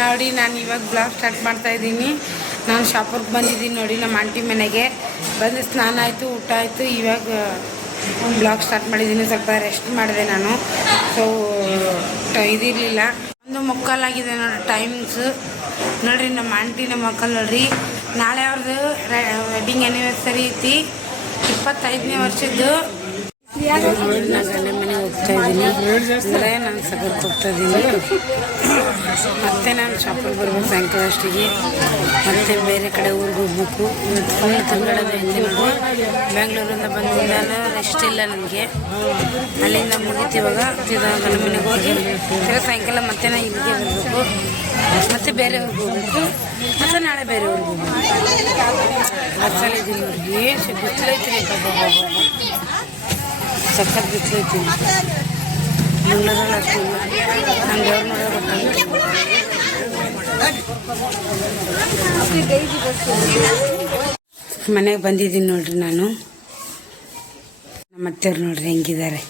ನೋಡಿ ನಾನು ಇವಾಗ ಬ್ಲಾಗ್ ಸ್ಟಾರ್ಟ್ ಮಾಡ್ತಾ ಇದ್ದೀನಿ. ನಾನು ಶಾಪುರ್ಗೆ ಬಂದಿದ್ದೀನಿ ನೋಡಿ, ನಮ್ಮ ಆಂಟಿ ಮನೆಗೆ ಬಂದು ಸ್ನಾನ ಆಯಿತು, ಊಟ ಆಯಿತು. ಇವಾಗ ಬ್ಲಾಗ್ ಸ್ಟಾರ್ಟ್ ಮಾಡಿದ್ದೀನಿ. ಸ್ವಲ್ಪ ರೆಸ್ಟ್ ಮಾಡಿದೆ ನಾನು, ಸೊ ಇದಿರಲಿಲ್ಲ. 1:15 ನೋಡಿರಿ ಟೈಮಿಂಗ್ಸು. ನೋಡಿರಿ ನಮ್ಮ ಆಂಟಿ ನಮ್ಮ ಮಕ್ಕಳು ನೋಡಿರಿ, ನಾಳೆ ಅವ್ರದ್ದು ವೆಡ್ಡಿಂಗ್ ಆ್ಯನಿವರ್ಸರಿ ಐತಿ, 25ನೇ ವರ್ಷದ್ದು. ನಾನು ಗಂಡ ಮನೆಗೆ ಹೋಗ್ತಾ ಇದ್ದೀನಿ, ಅಂದರೆ ನಾನು ಸಗರ್ಗೆ ಹೋಗ್ತಾ ಇದ್ದೀನಿ. ಮತ್ತೆ ನಾನು ಶಾಪಿಂಗ್ ಬರ್ಬೇಕು ಸಾಯಂಕಾಲ ಅಷ್ಟಿಗೆ, ಮತ್ತೆ ಬೇರೆ ಕಡೆ ಊರಿಗೆ ಹೋಗ್ಬೇಕು. ಇವತ್ತು ಫುಲ್ ತಂಗಡದ ಐತೆ ನೋಡಿ. ಬೆಂಗಳೂರಿಂದ ಬಂದಿದ್ದಾನು ರೆಸ್ಟ್ ಇಲ್ಲ ನನಗೆ. ಅಲ್ಲಿಂದ ಮುಗಿತು ಇವಾಗ ಗಂಡ ಮನೆಗೆ ಹೋಗಿ ಸಾಯಂಕಾಲ ಮತ್ತೆ ನಾನು ಇಲ್ಲಿಗೆ ಬರಬೇಕು, ಮತ್ತೆ ಬೇರೆ ಊರಿಗೆ ಹೋಗ್ಬೇಕು, ಮತ್ತು ನಾಳೆ ಬೇರೆ ಊರಿಗೆ ಹೋಗ್ಬೇಕು. ಬಸ್ಸಲ್ಲಿದ್ದೀನಿ ನೋಡಿ, ಏನು ಬಿಸಿಲೈತಿ, ಸಖತ್ ಬಿಸಿಲೈತಿ. ಮಂಗಳೂರಲ್ಲಿ ಅಷ್ಟಿಲ್ಲ, ನಾನು ದೇವ್ರ ನೋಡೋ ಮನೆಗೆ ಬಂದಿದ್ದೀನಿ ನೋಡ್ರಿ. ನಾನು ನಮ್ಮ ಅತ್ತೆಯವ್ರು ನೋಡ್ರಿ ಹೆಂಗಿದ್ದಾರೆ.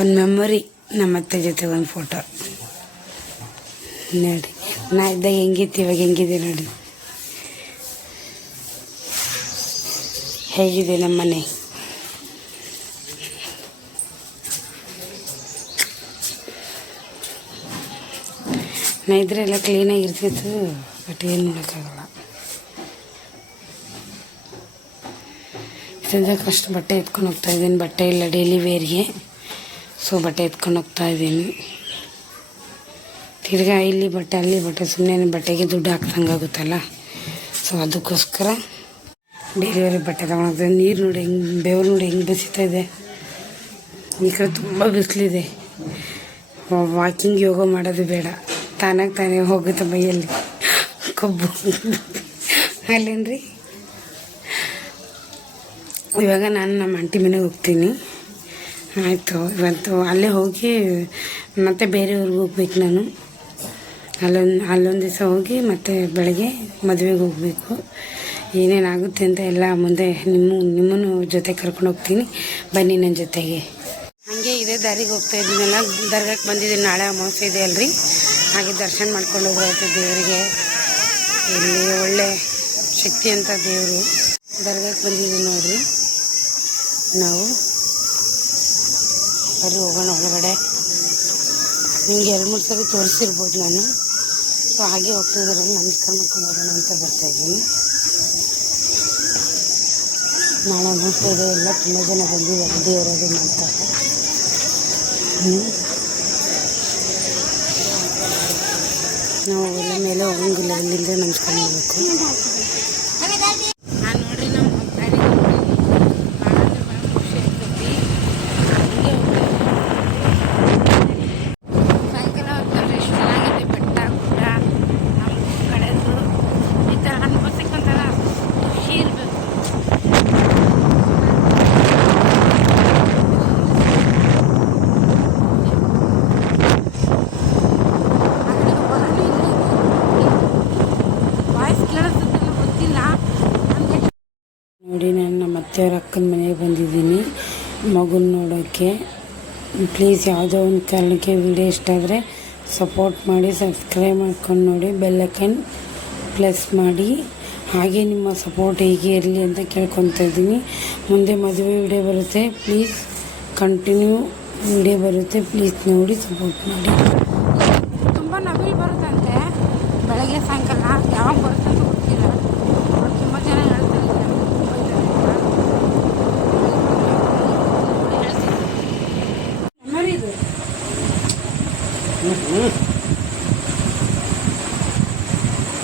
ಒಂದು ಮೆಮೊರಿ, ನಮ್ಮ ಅತ್ತೆ ಜೊತೆ ಒಂದು ಫೋಟೋ ನೋಡಿ. ನಾ ಇದ್ದಾಗ ಹೆಂಗಿತ್ತು, ಇವಾಗ ಹೆಂಗಿದೆ ನೋಡಿ, ಹೇಗಿದೆ ನಮ್ಮ ಮನೆ. ನಾ ಇದ್ರೆ ಎಲ್ಲ ಕ್ಲೀನಾಗಿರ್ತಿತ್ತು, ಬಟ್ ಏನು ಮಾಡೋಕ್ಕಾಗಲ್ಲ. ಇದಕ್ಕಷ್ಟು ಬಟ್ಟೆ ಎತ್ಕೊಂಡು ಹೋಗ್ತಾಯಿದ್ದೀನಿ. ಬಟ್ಟೆ ಇಲ್ಲ ಡೈಲಿ ವೇರ್ಗೆ, ಸೊ ಬಟ್ಟೆ ಎತ್ಕೊಂಡು ಹೋಗ್ತಾಯಿದ್ದೀನಿ. ತಿರ್ಗಾ ಇಲ್ಲಿ ಬಟ್ಟೆ ಅಲ್ಲಿ ಬಟ್ಟೆ, ಸುಮ್ಮನೆ ಬಟ್ಟೆಗೆ ದುಡ್ಡು ಹಾಕ್ದಂಗಾಗುತ್ತಲ್ಲ, ಸೊ ಅದಕ್ಕೋಸ್ಕರ ಡೈಲಿ ವೇರ್ ಬಟ್ಟೆ ತೊಗೊಂಡೋಗ್ತದೆ. ನೀರು ನೋಡಿ ಹೆಂಗೆ, ಬೆವರು ನೋಡಿ ಹೆಂಗೆ ಬಸಿತಾ ಇದೆ. ಈ ಕಡೆ ತುಂಬ ಬಿಸಿಲಿದೆ. ವಾಕಿಂಗ್ ಯೋಗ ಮಾಡೋದು ಬೇಡ, ತಾನಾಗಿ ತಾನೇ ಹೋಗುತ್ತೆ ಮೈಯಲ್ಲಿ ಕೊಬ್ಬು ಅಲ್ಲೇನ್ರಿ. ಇವಾಗ ನಾನು ನಮ್ಮ ಆಂಟಿ ಮನೆಗೆ ಹೋಗ್ತೀನಿ. ಆಯಿತು, ಇವತ್ತು ಅಲ್ಲೇ ಹೋಗಿ ಮತ್ತೆ ಬೇರೆ ಊರಿಗೆ ಹೋಗ್ಬೇಕು. ನಾನು ಅಲ್ಲೊಂದು ದಿವಸ ಹೋಗಿ ಮತ್ತೆ ಬೆಳಗ್ಗೆ ಮದುವೆಗೆ ಹೋಗಬೇಕು. ಏನೇನಾಗುತ್ತೆ ಅಂತ ಎಲ್ಲ ಮುಂದೆ ನಿಮ್ಮನ್ನು ಜೊತೆ ಕರ್ಕೊಂಡು ಹೋಗ್ತೀನಿ, ಬನ್ನಿ ನನ್ನ ಜೊತೆಗೆ. ಹಾಗೆ ಇದೇ ದಾರಿಗೆ ಹೋಗ್ತಾ ಇದ್ದೀನಲ್ಲ, ದರ್ಗಕ್ಕೆ ಬಂದಿದ್ದೀನಿ. ನಾಳೆ ಅಮಾವಾಸ್ಯೆ ಇದೆ ಅಲ್ರಿ, ಹಾಗೆ ದರ್ಶನ ಮಾಡ್ಕೊಂಡು ಹೋಗ್ತಾಯಿತ್ತು ದೇವರಿಗೆ. ಇಲ್ಲಿ ಒಳ್ಳೆ ಶಕ್ತಿ ಅಂತ ದೇವರು. ದರ್ಗಕ್ಕೆ ಬಂದಿದ್ದೀವಿ ನೋಡ್ರಿ ನಾವು. ಬರ್ರಿ ಹೋಗೋಣ ಒಳಗಡೆ. ನಿಮಗೆ 2-3 ಸರಿ ತೋರಿಸಿರ್ಬೋದು ನಾನು. ಸೊ ಹಾಗೆ ಹೋಗ್ತಿದ್ರೆ ನಮಸ್ಕಾರ ಮಾಡ್ಕೊಂಡು ಹೋಗೋಣ ಅಂತ ಬರ್ತಾಯಿದ್ದೀನಿ. ನಾಳೆ ಅಮಾವಾಸ್ಯೆ ಇದೆ, ಎಲ್ಲ ತುಂಬ ಜನ ಬಂದಿದ್ದಾರೆ ದೇವರದು ಮಾಡ್ತಾರೆ. ನಾವು ಎಲ್ಲ ಮೇಲೆ ಹೋಗಂಗಿಲ್ಲ, ಇಲ್ಲಿಂದ ನಮಸ್ಕಾರ ಮಾಡಬೇಕು. ನಾನು ನೋಡ್ರಿ ನಮ್ಮ ಹೋಗ್ತಾ ಇದ್ದೀನಿ, ಭಾಳ ಅಂದರೆ ಭಾಳ ಖುಷಿ ಆಗ್ತೈತಿ. ಸಾಯಂಕಾಲ ಹೊತ್ತು ಎಷ್ಟು ಚೆನ್ನಾಗಿದೆ, ಬೆಟ್ಟ ಗುಡ್ಡ ನಮ್ಮ ಕಡೆದು. ಈ ಥರ ಅನುಭವಿಸಕ್ಕಂತಾರ ಖುಷಿ ಇರಬೇಕು. ನೋಡಿ, ನಾನು ನಮ್ಮ ಅತ್ತೆಯವ್ರ ಅಕ್ಕನ ಮನೆಗೆ ಬಂದಿದ್ದೀನಿ ಮಗುನ ನೋಡೋಕ್ಕೆ. ಪ್ಲೀಸ್ ಯಾವುದೋ ಒಂದು ಕಾರಣಕ್ಕೆ ವಿಡಿಯೋ ಇಷ್ಟ ಆದರೆ ಸಪೋರ್ಟ್ ಮಾಡಿ, ಸಬ್ಸ್ಕ್ರೈಬ್ ಮಾಡ್ಕೊಂಡು ನೋಡಿ, ಬೆಲ್ ಐಕಾನ್ ಪ್ರೆಸ್ ಮಾಡಿ. ಹಾಗೆ ನಿಮ್ಮ ಸಪೋರ್ಟ್ ಹೀಗೆ ಇರಲಿ ಅಂತ ಕೇಳ್ಕೊತಾ ಇದ್ದೀನಿ. ಮುಂದೆ ಮದುವೆ ವಿಡಿಯೋ ಬರುತ್ತೆ, ಪ್ಲೀಸ್ ಕಂಟಿನ್ಯೂ ವಿಡಿಯೋ ಬರುತ್ತೆ, ಪ್ಲೀಸ್ ನೋಡಿ ಸಪೋರ್ಟ್ ಮಾಡಿ. ತುಂಬ ನವಿಲು ಬರುತ್ತಂತೆ ಬೆಳಗ್ಗೆ ಸಾಯಂಕಾಲ, ಯಾವಾಗ ಬರುತ್ತೆ ಅಂತ ಗೊತ್ತಿಲ್ಲ. ತುಂಬ ಜನ ಹೇಳ್ತಾರೆ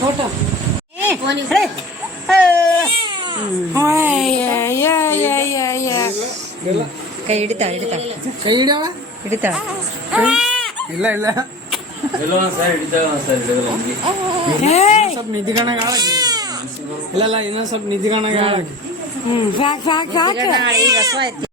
ಫೋಟೋ. ಕೈ ಹಿಡಿತಾ ಕೈ ಹಿಡಿಯವ ಹಿಡಿತಾ ಇಲ್ಲ ಇಲ್ಲ ಸ್ವಲ್ಪ ನಿಧಿಗಣಗ ಇಲ್ಲ ಇನ್ನೊಂದು ಸ್ವಲ್ಪ ನಿಧಿಗಣಗ ಸಾಕು ಸಾಕು ಸಾಕು.